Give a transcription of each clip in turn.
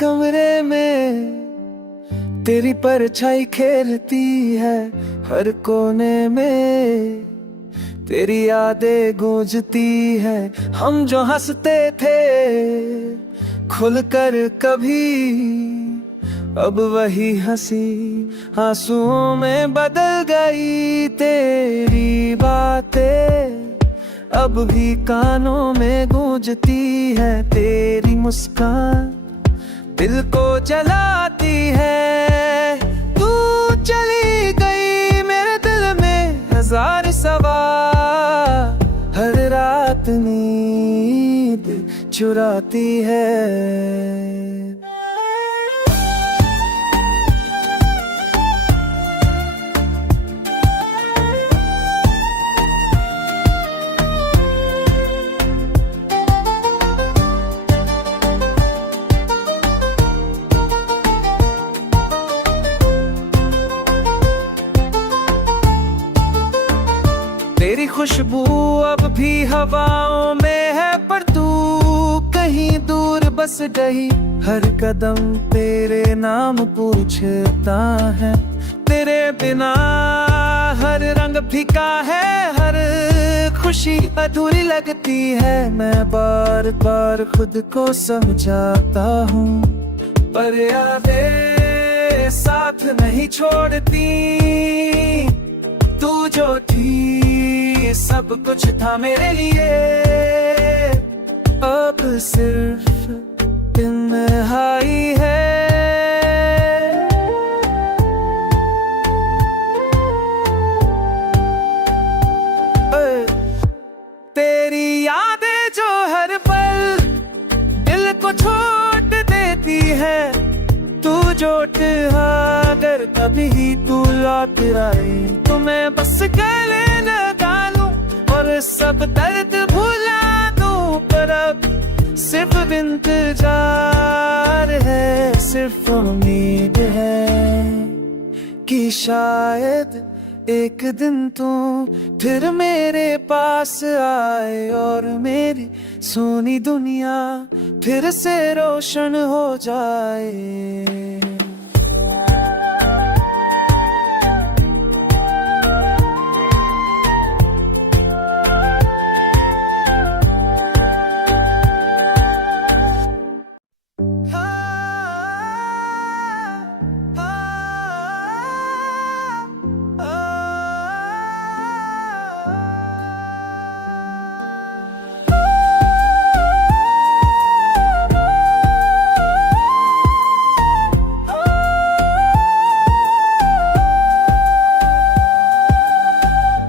कमरे में तेरी परछाई खेलती है, हर कोने में तेरी यादें गूंजती है। हम जो हंसते थे खुलकर कभी, अब वही हंसी आंसुओं में बदल गई। तेरी बातें अब भी कानों में गूंजती है, तेरी मुस्कान दिल को जलाती है। तू चली गई मेरे दिल में हजार सवाल, हर रात नींद चुराती है। तेरी खुशबू अब भी हवाओं में है, पर तू कहीं दूर बस गई। हर कदम तेरे नाम पूछता है, तेरे बिना हर रंग फीका है, हर खुशी अधूरी लगती है। मैं बार बार खुद को समझाता हूँ, पर यादें साथ नहीं छोड़ती। तू जो थी सब कुछ था मेरे लिए, अब सिर्फ तन्हाई है। तेरी यादें जो हर पल दिल को छोड़ देती है। तू जोट अगर कभी तू लौट आए, तो मैं बस गले लगा लूं और सब दर्द भुला दूं। पर अब सिर्फ इंतजार है, सिर्फ उम्मीद है कि शायद एक दिन तू फिर मेरे पास आए और मेरी सोनी दुनिया फिर से रोशन हो जाए।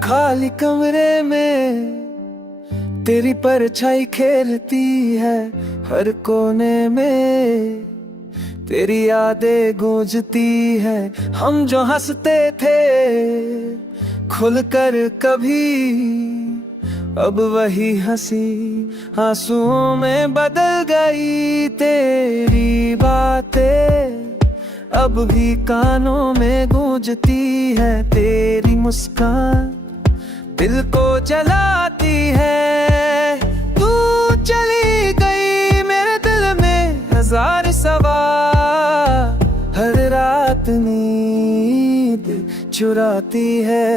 खाली कमरे में तेरी परछाई खेलती है, हर कोने में तेरी यादें गूंजती है। हम जो हंसते थे खुलकर कभी, अब वही हंसी आंसुओं में बदल गई। तेरी बातें अब भी कानों में गूंजती है, तेरी मुस्कान दिल को जलाती है। तू चली गई मेरे दिल में हजार सवाल, हर रात नींद चुराती है।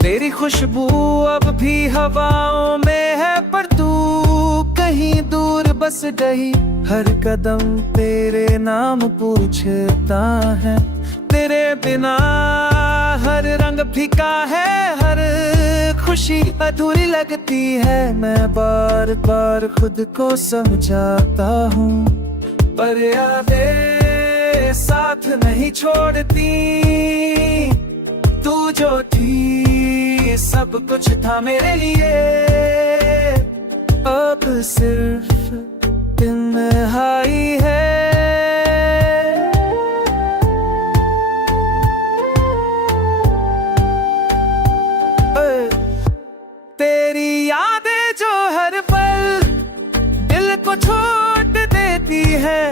तेरी खुशबू अब भी हवाओं में है, पर तू कहीं दूर बस गई। हर कदम तेरे नाम पूछता है, तेरे बिना हर रंग फीका है, हर खुशी अधूरी लगती है। मैं बार बार खुद को समझाता हूँ, पर यादें साथ नहीं छोड़ती। तू जो थी सब कुछ था मेरे लिए, अब सिर्फ तन्हाई है। देती है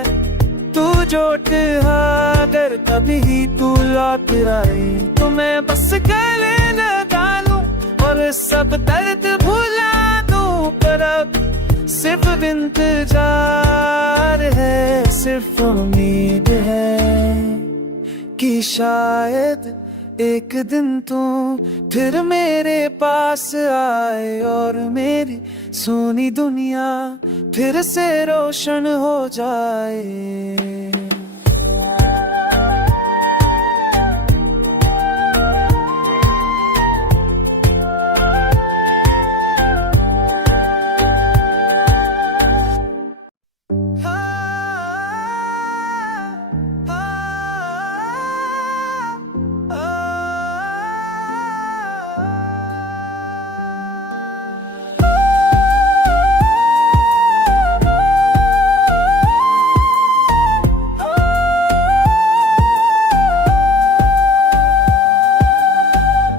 तू चोट, अगर कभी तू लौट आए तो मैं बस गले लगा लूं और सब दर्द भुला दूं। पर अब सिर्फ इंतजार है, सिर्फ उम्मीद है कि शायद एक दिन तू फिर मेरे पास आए और मेरी सोनी दुनिया फिर से रोशन हो जाए।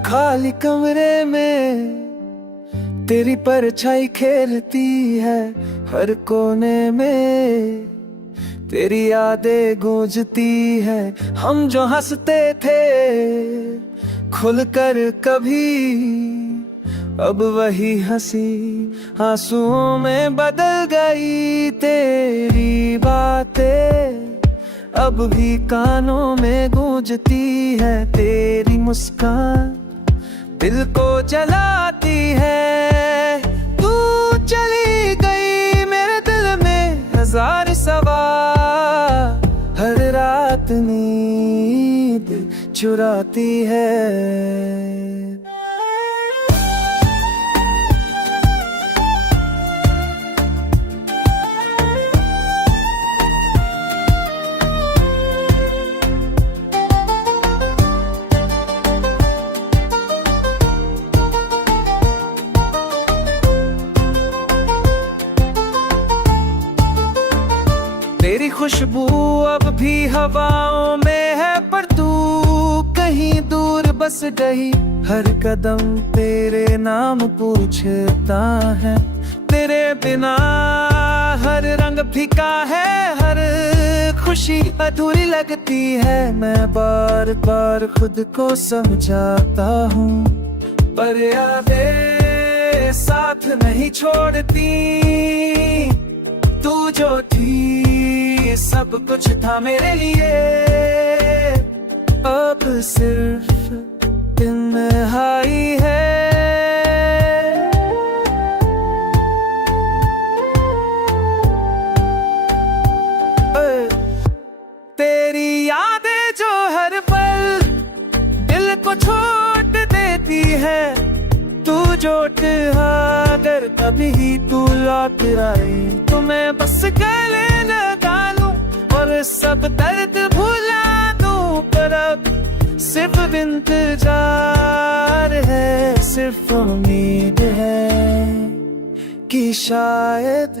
खाली कमरे में तेरी परछाई खेलती है, हर कोने में तेरी यादें गूंजती है। हम जो हंसते थे खुलकर कभी, अब वही हंसी आंसुओं में बदल गई। तेरी बातें अब भी कानों में गूंजती है, तेरी मुस्कान दिल को जलाती है। तू चली गई मेरे दिल में हजार सवाल, हर रात नींद चुराती है। तेरी खुशबू अब भी हवाओं में है, पर तू कहीं दूर बस गई। हर कदम तेरे नाम पूछता है, तेरे बिना हर रंग फीका है, हर खुशी अधूरी लगती है। मैं बार बार खुद को समझाता हूँ, पर यादें साथ नहीं छोड़ती। तू जो थी सब कुछ था मेरे लिए, अब सिर्फ तन्हाई है। तेरी यादें जो हर पल दिल को छोड़ देती है, तू चोट अगर कभी तू लौट आए तो मैं बस गले लगा लूं और सब दर्द भुला दूं। पर अब सिर्फ इंतजार है, सिर्फ उम्मीद है कि शायद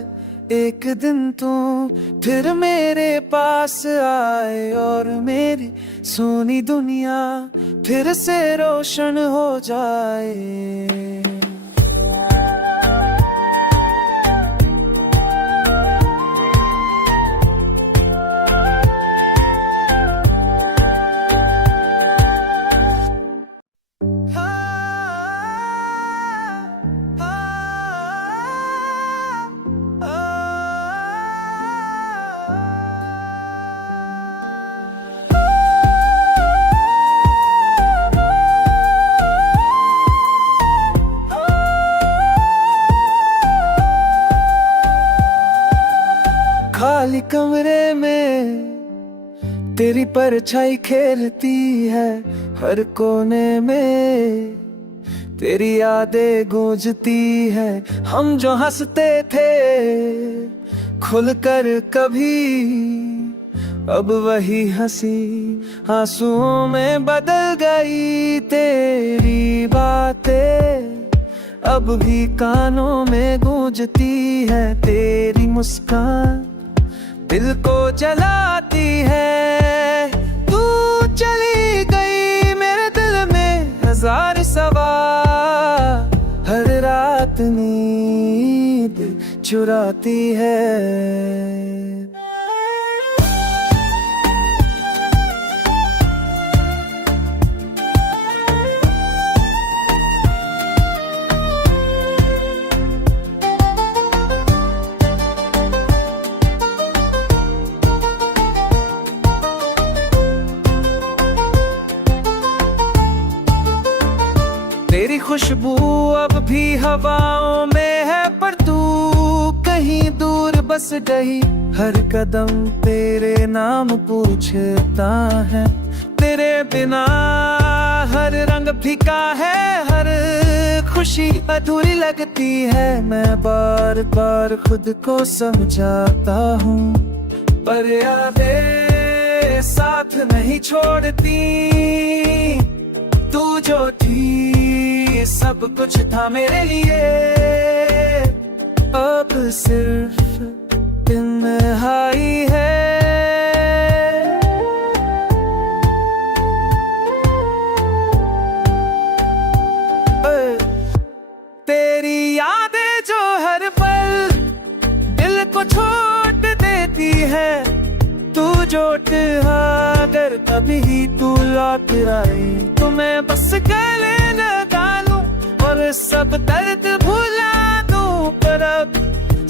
एक दिन तू फिर मेरे पास आए और मेरी सोनी दुनिया फिर से रोशन हो जाए। खाली कमरे में तेरी परछाई खेलती है, हर कोने में तेरी यादें गूंजती है। हम जो हंसते थे खुलकर कभी, अब वही हंसी आंसुओं में बदल गई। तेरी बातें अब भी कानों में गूंजती है, तेरी मुस्कान दिल को जलाती है। तू चली गई मेरे दिल में हजार सवाल, हर रात नींद चुराती है। खुशबू अब भी हवाओं में है, पर तू कहीं दूर बस गई। हर कदम तेरे नाम पूछता है, तेरे बिना हर रंग फीका है, हर खुशी अधूरी लगती है। मैं बार बार खुद को समझाता हूँ, पर यादें साथ नहीं छोड़ती। तू जो थी सब कुछ था मेरे लिए, अब सिर्फ तन्हाई है। तेरी यादें जो हर पल दिल को छोड़ देती है, तू जोट अगर कभी तू लौट आए, तो मैं बस गले लगा लूं और सब दर्द भुला दूं। पर अब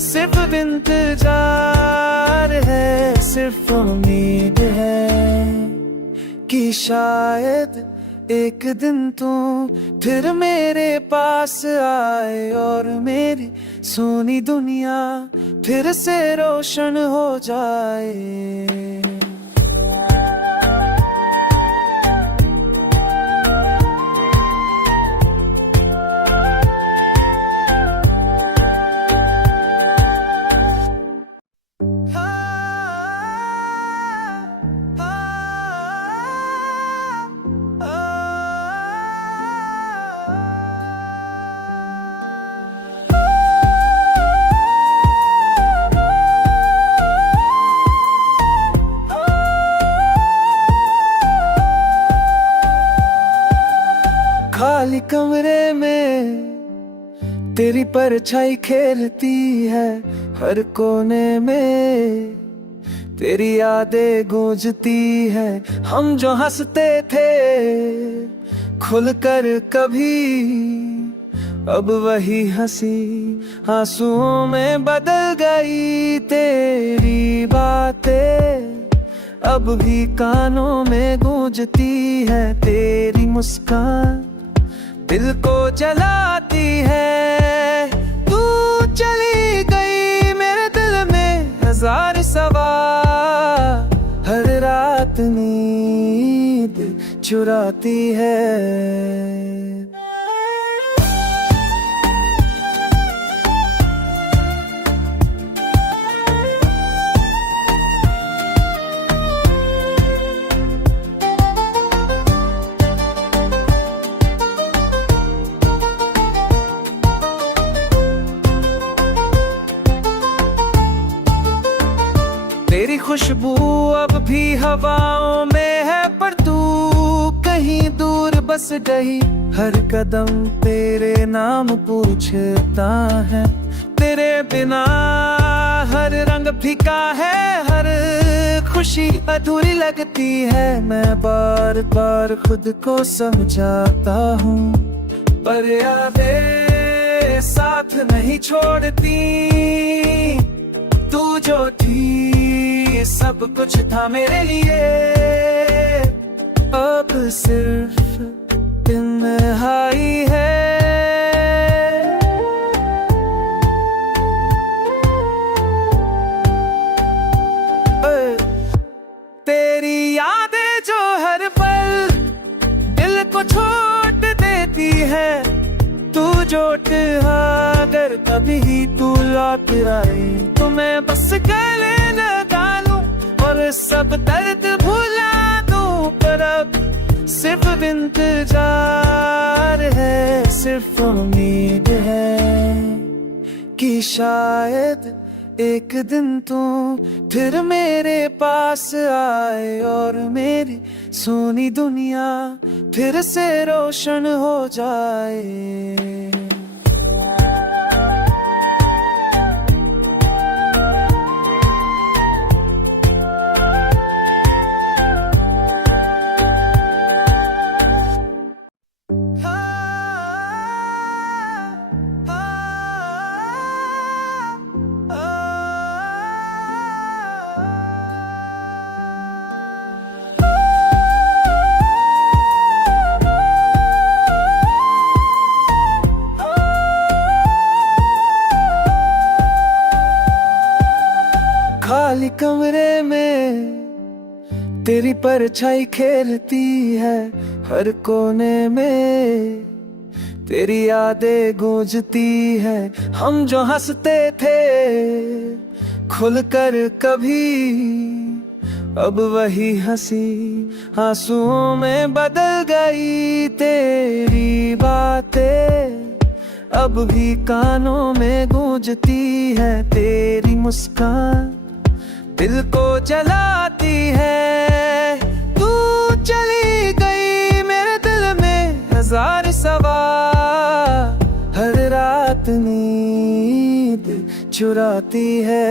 सिर्फ इंतजार है, सिर्फ उम्मीद है कि शायद एक दिन तू फिर मेरे पास आए और मेरी सोनी दुनिया फिर से रोशन हो जाए। खाली कमरे में तेरी परछाई खेलती है, हर कोने में तेरी यादें गूंजती है। हम जो हंसते थे खुलकर कभी, अब वही हंसी आंसुओं में बदल गई। तेरी बातें अब भी कानों में गूंजती है, तेरी मुस्कान दिल को जलाती है। तू चली गई मेरे दिल में हजार सवाल, हर रात नींद चुराती है। तेरी खुशबू अब भी हवाओं में है, पर तू कहीं दूर बस गई। हर कदम तेरे नाम पूछता है, तेरे बिना हर रंग फीका है, हर खुशी अधूरी लगती है। मैं बार बार खुद को समझाता हूँ, पर यादें साथ नहीं छोड़ती। तू जो थी सब कुछ था मेरे लिए, अब सिर्फ तन्हाई है। तेरी यादें जो हर पल दिल को छोड़ देती है, तू जोट अगर कभी तू लौट आए, तो मैं बस गले लगा लूं और सब दर्द भुला दूं। पर अब सिर्फ इंतजार है, सिर्फ उम्मीद है कि शायद एक दिन तू फिर मेरे पास आए और मेरी सोनी दुनिया फिर से रोशन हो जाए। खाली कमरे में तेरी परछाई खेलती है, हर कोने में तेरी यादें गूंजती है। हम जो हंसते थे खुलकर कभी, अब वही हंसी आंसुओं में बदल गई। तेरी बातें अब भी कानों में गूंजती है, तेरी मुस्कान दिल को जलाती है। तू चली गई मेरे दिल में हजार सवाल, हर रात नींद चुराती है।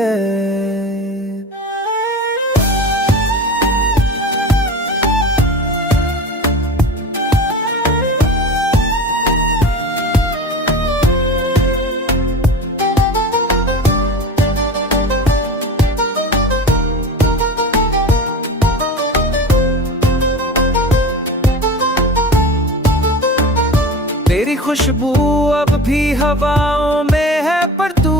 तेरी खुशबू अब भी हवाओं में है, पर तू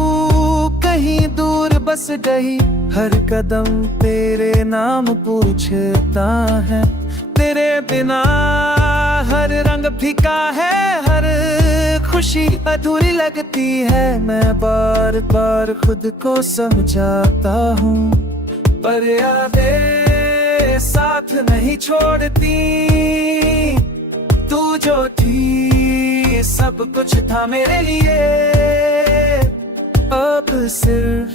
कहीं दूर बस गई। हर कदम तेरे नाम पूछता है, तेरे बिना हर रंग फीका है, हर खुशी अधूरी लगती है। मैं बार बार खुद को समझाता हूँ, पर यादें साथ नहीं छोड़ती। तू जो थी सब कुछ था मेरे लिए, अब सिर्फ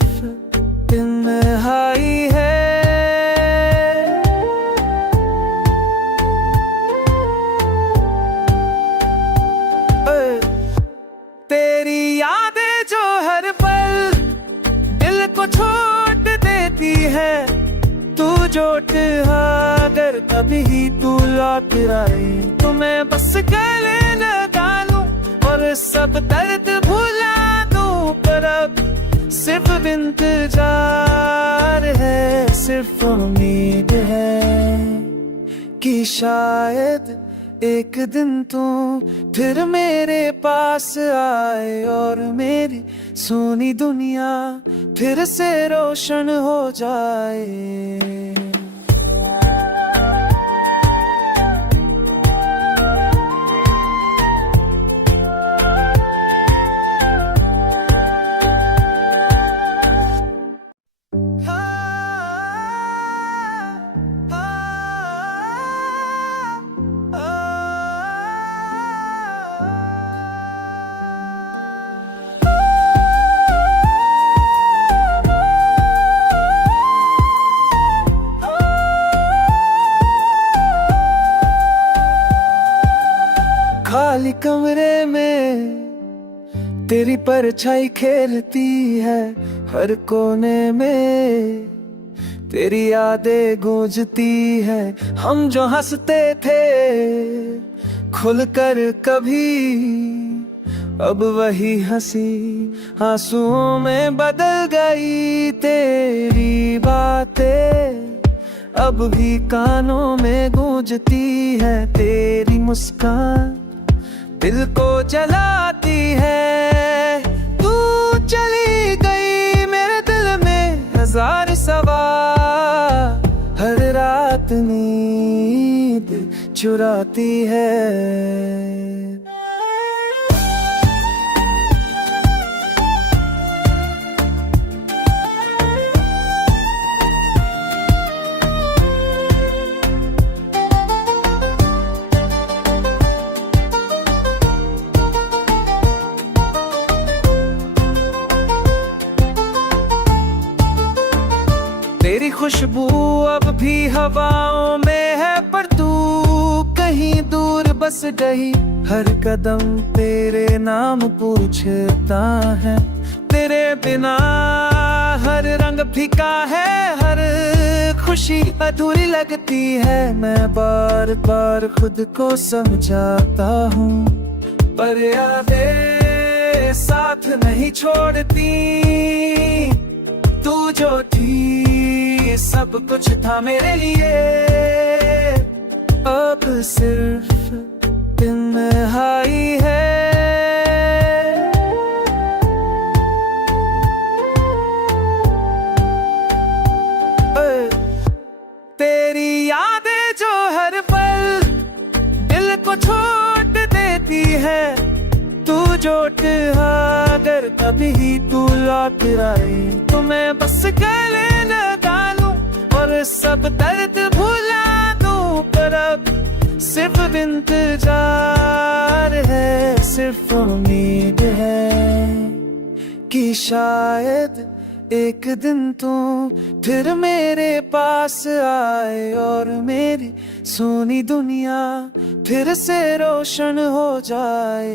तन्हाई है। तेरी यादें जो हर पल दिल को छोड़ देती है। तू जोट अगर कभी तू लौट आई, तो मैं बस गले लगा लूं और सब दर्द भुला दूं। पर अब सिर्फ इंतजार है, सिर्फ उम्मीद है कि शायद एक दिन तू फिर मेरे पास आए और मेरी सोनी दुनिया फिर से रोशन हो जाए। खाली कमरे में तेरी परछाई खेलती है, हर कोने में तेरी यादें गूंजती है। हम जो हंसते थे खुलकर कभी, अब वही हंसी आंसुओं में बदल गई। तेरी बातें अब भी कानों में गूंजती है, तेरी मुस्कान दिल को जलाती है। तू चली गई मेरे दिल में हजार सवाल, हर रात नींद चुराती है। तेरी खुशबू अब भी हवाओं में है, पर तू कहीं दूर बस गई। हर कदम तेरे नाम पूछता है, तेरे बिना हर रंग फीका है, हर खुशी अधूरी लगती है। मैं बार बार खुद को समझाता हूँ, पर यादें साथ नहीं छोड़ती। तू जो थी सब कुछ था मेरे लिए, अब सिर्फ तन्हाई है। छोड़ देती है तू जोट अगर कभी तू लौट आए तो मैं बस गले लगा लूं और सब दर्द भुला दूं। पर अब सिर्फ इंतजार है, सिर्फ उम्मीद है कि शायद एक दिन तू फिर मेरे पास आए और मेरी सोनी दुनिया फिर से रोशन हो जाए।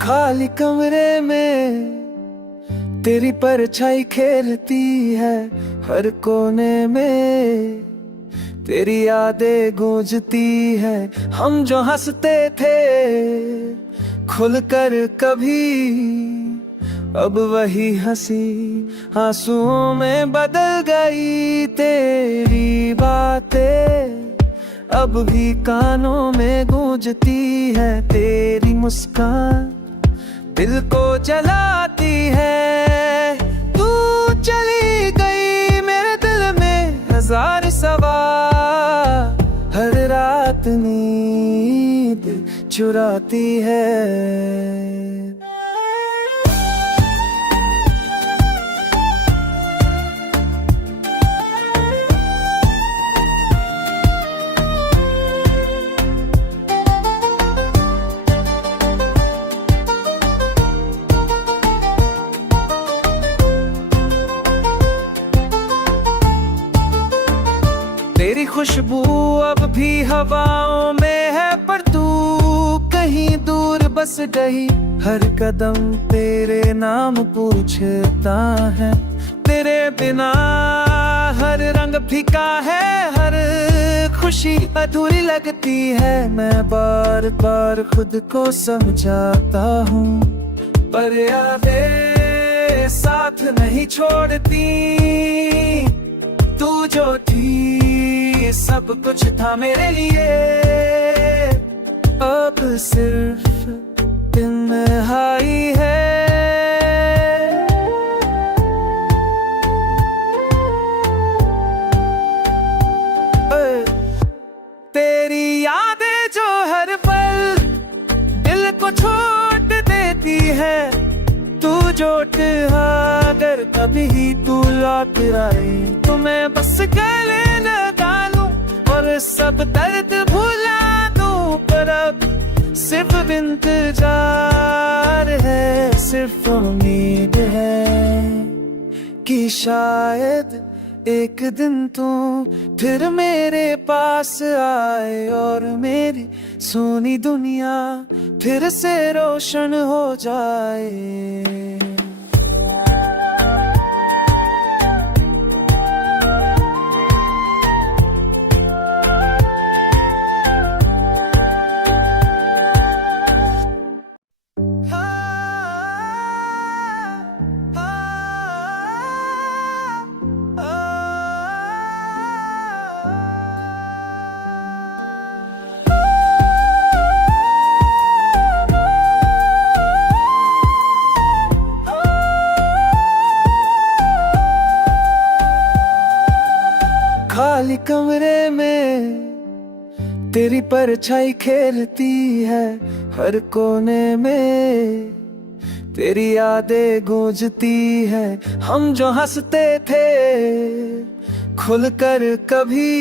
खाली कमरे में तेरी परछाई खेलती है, हर कोने में तेरी यादें गूंजती है। हम जो हंसते थे खुलकर कभी, अब वही हंसी आंसुओं में बदल गई। तेरी बातें अब भी कानों में गूंजती है, तेरी मुस्कान दिल को जलाती है। तू चली गई मेरे दिल में हजार सवाल, हर रात नींद चुराती है। तेरी खुशबू अब भी हवाओं में है, पर तू कहीं दूर बस गई। हर कदम तेरे नाम पूछता है, तेरे बिना हर रंग फीका है, हर खुशी अधूरी लगती है। मैं बार बार खुद को समझाता हूँ, पर यादें साथ नहीं छोड़ती। तू जो थी सब कुछ था मेरे लिए, अब सिर्फ तन्हाई है। तेरी यादें जो हर पल दिल को छोड़ देती है, तू जोट अगर कभी तू लौट आए तो मैं बस गले लगा लूं और सब दर्द भुला दूं। पर अब सिर्फ इंतजार है, सिर्फ उम्मीद है कि शायद एक दिन तू फिर मेरे पास आए और मेरी सोनी दुनिया फिर से रोशन हो जाए। खाली कमरे में तेरी परछाई खेलती है, हर कोने में तेरी यादें गूंजती है। हम जो हंसते थे खुलकर कभी,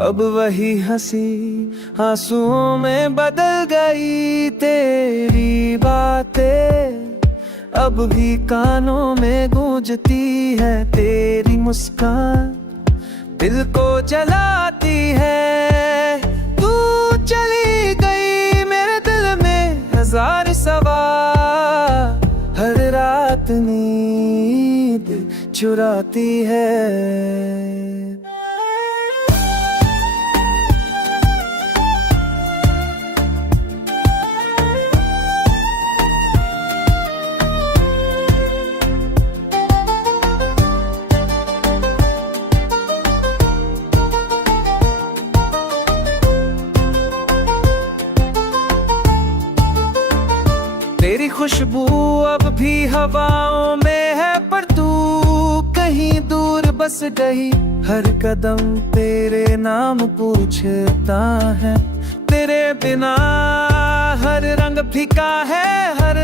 अब वही हंसी आंसुओं में बदल गई। तेरी बातें अब भी कानों में गूंजती है, तेरी मुस्कान दिल को जलाती है। तू चली गई मेरे दिल में हजार सवाल, हर रात नींद चुराती है। तेरी खुशबू अब भी हवाओं में है, पर तू कहीं दूर बस गई। हर कदम तेरे नाम पूछता है। तेरे बिना हर रंग फीका है, हर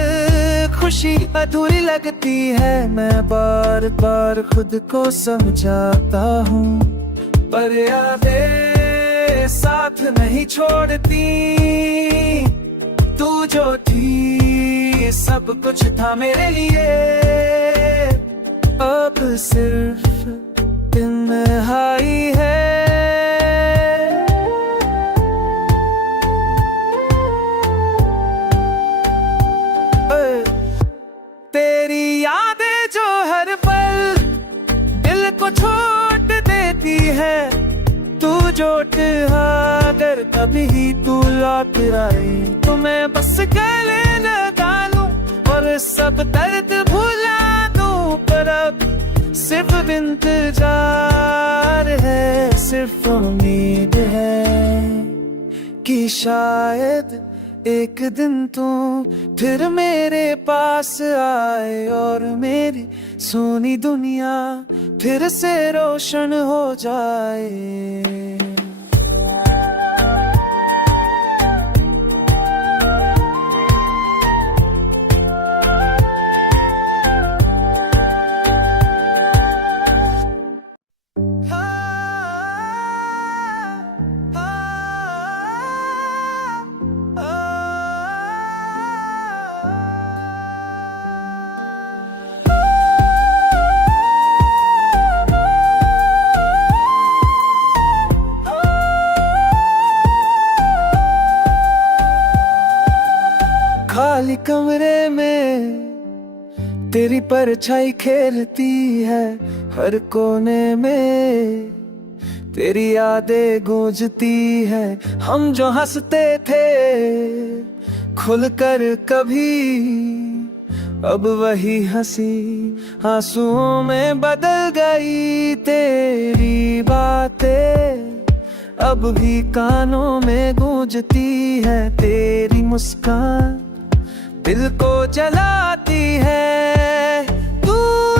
खुशी अधूरी लगती है। मैं बार बार खुद को समझाता हूँ, पर यादें साथ नहीं छोड़ती। तू जो थी सब कुछ था मेरे लिए, अब सिर्फ तन्हाई है। तेरी यादें जो हर पल दिल को छोड़ देती है। तू जोट अगर कभी तू लौट आई, तो मैं बस गले लगा लूं और सब दर्द भुला दूं। पर अब सिर्फ इंतजार है, सिर्फ उम्मीद है कि शायद एक दिन तू फिर मेरे पास आए और मेरी सोनी दुनिया फिर से रोशन हो जाए। खाली कमरे में तेरी परछाई खेलती है, हर कोने में तेरी यादें गूंजती है। हम जो हंसते थे खुलकर कभी, अब वही हंसी आंसुओं में बदल गई। तेरी बातें अब भी कानों में गूंजती है। तेरी मुस्कान दिल को जलाती है। तू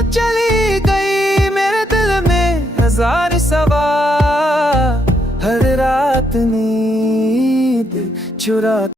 चली गई मेरे दिल में हजार सवाल, हर रात नींद चुरा